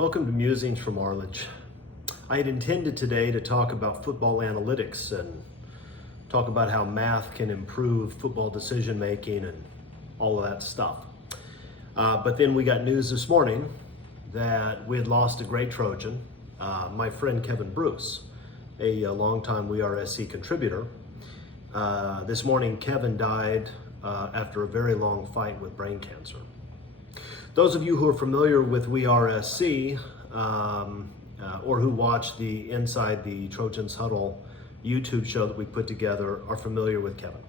Welcome to Musings from Arledge. I had intended today to talk about football analytics and talk about how math can improve football decision making and all of that stuff. But then we got news this morning that we had lost a great Trojan, my friend Kevin Bruce, a longtime WeAreSC contributor. This morning, Kevin died after a very long fight with brain cancer. Those of you who are familiar with WeAreSC or who watch the Inside the Trojans Huddle YouTube show that we put together are familiar with Kevin.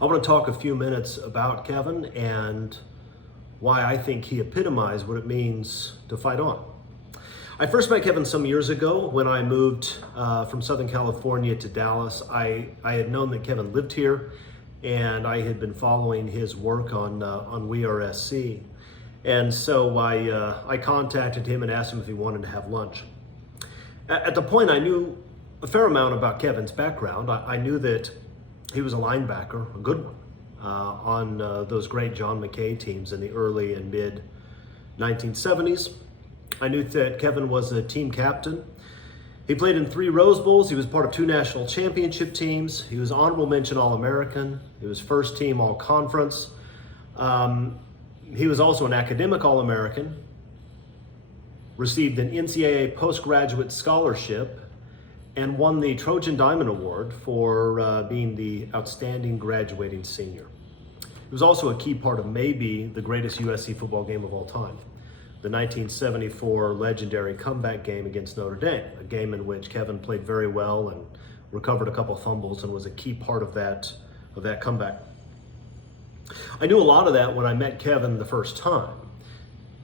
I want to talk a few minutes about Kevin and why I think he epitomized what it means to fight on. I first met Kevin some years ago when I moved from Southern California to Dallas. I had known that Kevin lived here, and I had been following his work on WeAreSC. And so I contacted him and asked him if he wanted to have lunch. At the point, I knew a fair amount about Kevin's background. I knew that he was a linebacker, a good one, on those great John McKay teams in the early and mid 1970s. I knew that Kevin was a team captain. He played in 3 Rose Bowls. He was part of 2 national championship teams. He was honorable mention All-American. He was first team All-Conference. He was also an academic All-American, received an NCAA postgraduate scholarship, and won the Trojan Diamond Award for being the outstanding graduating senior. He was also a key part of maybe the greatest USC football game of all time, the 1974 legendary comeback game against Notre Dame, a game in which Kevin played very well and recovered a couple fumbles and was a key part of that comeback. I knew a lot of that when I met Kevin the first time,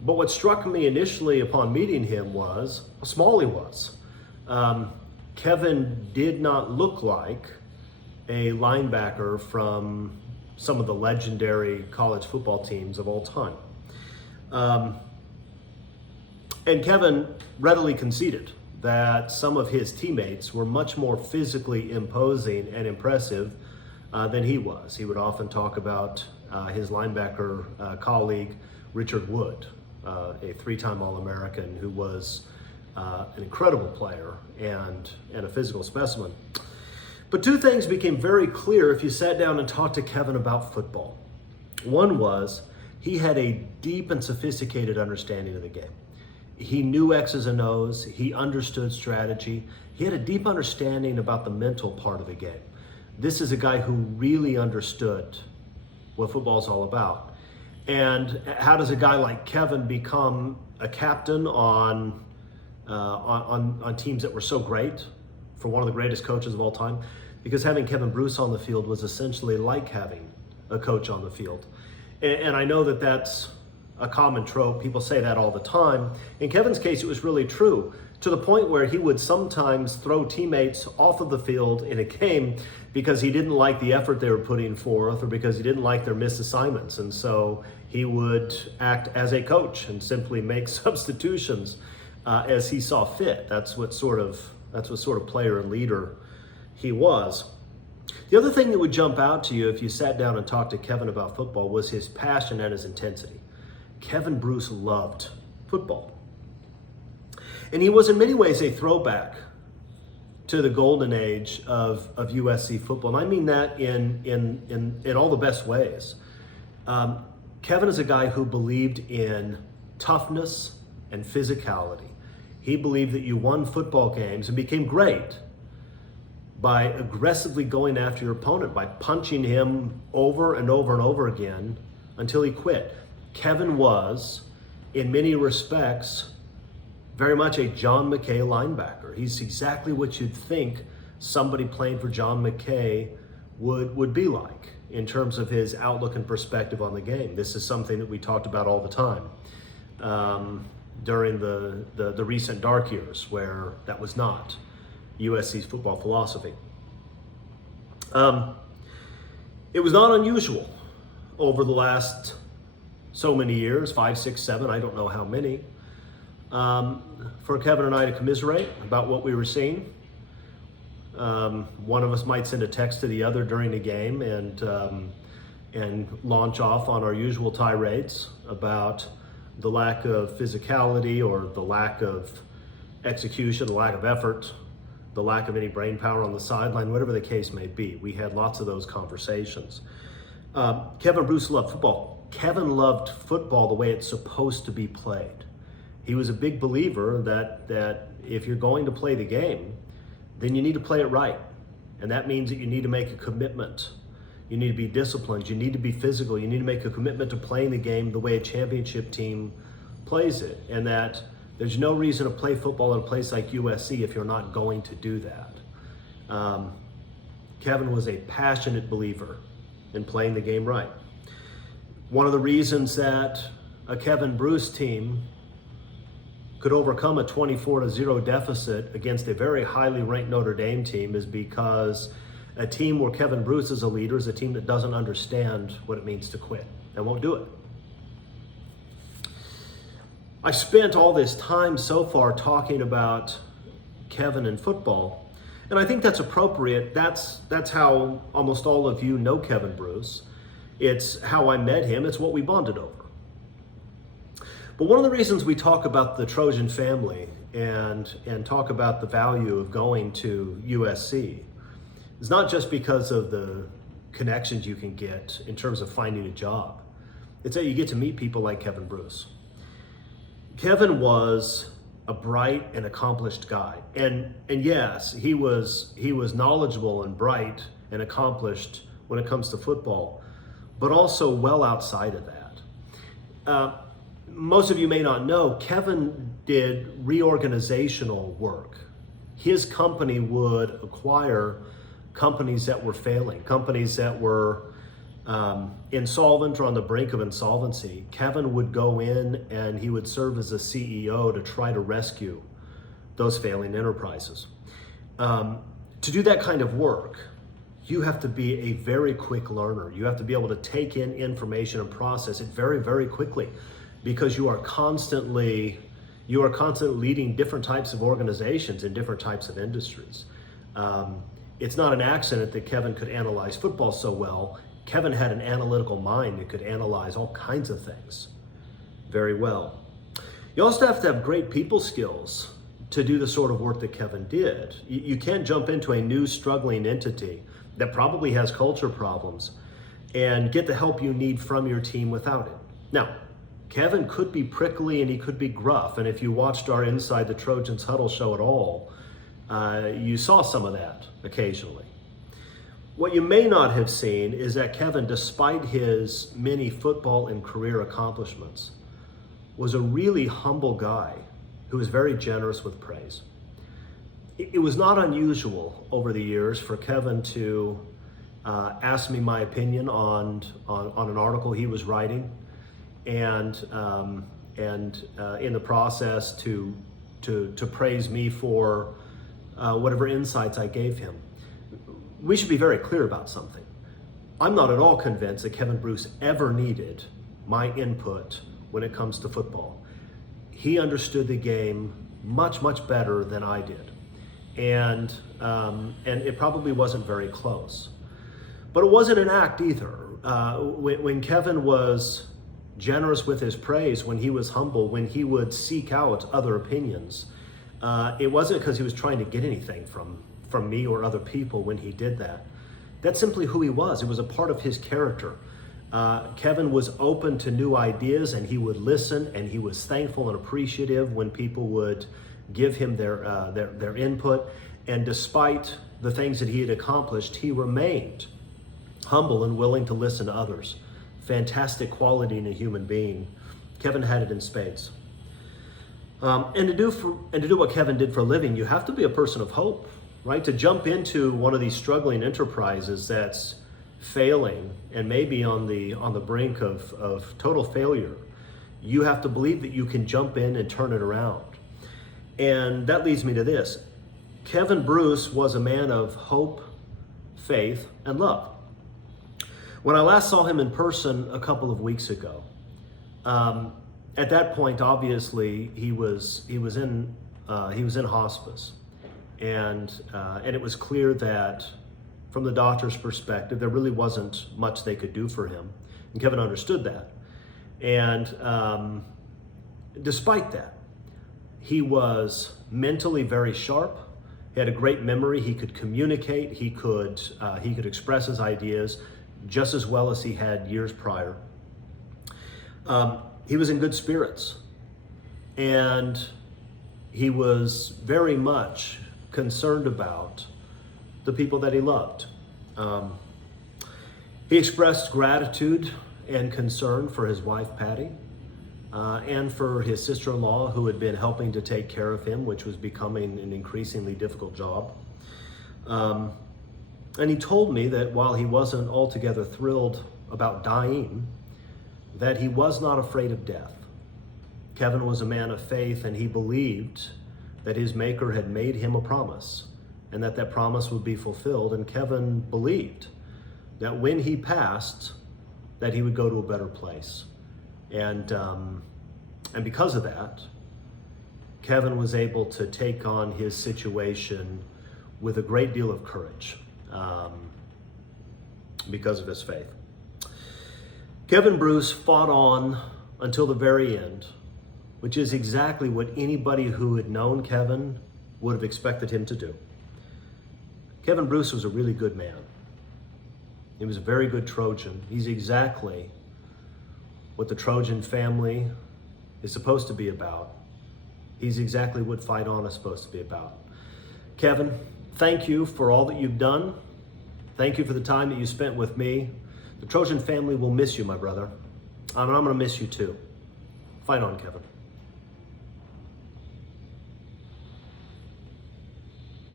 but what struck me initially upon meeting him was how small he was. Kevin did not look like a linebacker from some of the legendary college football teams of all time. And Kevin readily conceded that some of his teammates were much more physically imposing and impressive than he was. He would often talk about his linebacker colleague, Richard Wood, a 3-time All-American who was an incredible player and a physical specimen. But 2 things became very clear if you sat down and talked to Kevin about football. One was he had a deep and sophisticated understanding of the game. He knew X's and O's, he understood strategy, he had a deep understanding about the mental part of the game. This is a guy who really understood what football's all about. And how does a guy like Kevin become a captain on teams that were so great for one of the greatest coaches of all time? Because having Kevin Bruce on the field was essentially like having a coach on the field. And I know that that's a common trope. People say that all the time. In Kevin's case, it was really true, to the point where he would sometimes throw teammates off of the field in a game because he didn't like the effort they were putting forth or because he didn't like their missed assignments. And so he would act as a coach and simply make substitutions as he saw fit. That's what sort of player and leader he was. The other thing that would jump out to you if you sat down and talked to Kevin about football was his passion and his intensity. Kevin Bruce loved football. And he was in many ways a throwback to the golden age of USC football. And I mean that in all the best ways. Kevin is a guy who believed in toughness and physicality. He believed that you won football games and became great by aggressively going after your opponent, by punching him over and over and over again until he quit. Kevin was, in many respects, very much a John McKay linebacker. He's exactly what you'd think somebody playing for John McKay would be like in terms of his outlook and perspective on the game. This is something that we talked about all the time during the recent dark years where that was not USC's football philosophy. It was not unusual over the last so many years, 5, 6, 7, I don't know how many, for Kevin and I to commiserate about what we were seeing. One of us might send a text to the other during the game and launch off on our usual tirades about the lack of physicality or the lack of execution, the lack of effort, the lack of any brain power on the sideline, whatever the case may be. We had lots of those conversations. Kevin Bruce loved football. Kevin loved football the way it's supposed to be played. He was a big believer that if you're going to play the game, then you need to play it right. And that means that you need to make a commitment. You need to be disciplined. You need to be physical. You need to make a commitment to playing the game the way a championship team plays it. And that there's no reason to play football at a place like USC if you're not going to do that. Kevin was a passionate believer in playing the game right. One of the reasons that a Kevin Bruce team could overcome a 24-0 deficit against a very highly ranked Notre Dame team is because a team where Kevin Bruce is a leader is a team that doesn't understand what it means to quit and won't do it. I spent all this time so far talking about Kevin and football, and I think that's appropriate. That's how almost all of you know Kevin Bruce. It's how I met him. It's what we bonded over. But one of the reasons we talk about the Trojan family and talk about the value of going to USC is not just because of the connections you can get in terms of finding a job. It's that you get to meet people like Kevin Bruce. Kevin was a bright and accomplished guy. And yes, he was knowledgeable and bright and accomplished when it comes to football, but also well outside of that. Most of you may not know, Kevin did reorganizational work. His company would acquire companies that were failing, companies that were insolvent or on the brink of insolvency. Kevin would go in and he would serve as a CEO to try to rescue those failing enterprises. To do that kind of work, you have to be a very quick learner. You have to be able to take in information and process it very, very quickly, because you are constantly leading different types of organizations in different types of industries. It's not an accident that Kevin could analyze football so well. Kevin had an analytical mind that could analyze all kinds of things very well. You also have to have great people skills to do the sort of work that Kevin did. You can't jump into a new struggling entity that probably has culture problems and get the help you need from your team without it. Now, Kevin could be prickly and he could be gruff, and if you watched our Inside the Trojans Huddle show at all, you saw some of that occasionally. What you may not have seen is that Kevin, despite his many football and career accomplishments, was a really humble guy who was very generous with praise. It was not unusual over the years for Kevin to ask me my opinion on an article he was writing, and in the process to praise me for whatever insights I gave him. We should be very clear about something. I'm not at all convinced that Kevin Bruce ever needed my input when it comes to football. He understood the game much, much better than I did. And it probably wasn't very close. But it wasn't an act either. When Kevin was generous with his praise, when he was humble, when he would seek out other opinions, it wasn't because he was trying to get anything from me or other people when he did that. That's simply who he was. It was a part of his character. Kevin was open to new ideas, and he would listen, and he was thankful and appreciative when people would give him their input. And despite the things that he had accomplished, he remained humble and willing to listen to others. Fantastic quality in a human being. Kevin had it in spades. And to do what Kevin did for a living, you have to be a person of hope, right? To jump into one of these struggling enterprises that's failing and maybe on the brink of total failure, you have to believe that you can jump in and turn it around. And that leads me to this. Kevin Bruce was a man of hope, faith, and love. When I last saw him in person a couple of weeks ago, at that point, obviously, he was in hospice, and it was clear that from the doctor's perspective, there really wasn't much they could do for him, and Kevin understood that. And despite that, he was mentally very sharp. He had a great memory. He could communicate. He could express his ideas just as well as he had years prior. He was in good spirits, and he was very much concerned about the people that he loved. He expressed gratitude and concern for his wife, Patty, and for his sister-in-law, who had been helping to take care of him, which was becoming an increasingly difficult job. And he told me that while he wasn't altogether thrilled about dying, that he was not afraid of death. Kevin was a man of faith, and he believed that his Maker had made him a promise, and that that promise would be fulfilled. And Kevin believed that when he passed, that he would go to a better place. And because of that, Kevin was able to take on his situation with a great deal of courage because of his faith. Kevin Bruce fought on until the very end, which is exactly what anybody who had known Kevin would have expected him to do. Kevin Bruce was a really good man. He was a very good Trojan. He's exactly what the Trojan family is supposed to be about. He's exactly what Fight On is supposed to be about. Kevin, thank you for all that you've done. Thank you for the time that you spent with me. The Trojan family will miss you, my brother. I'm going to miss you too. Fight on, Kevin.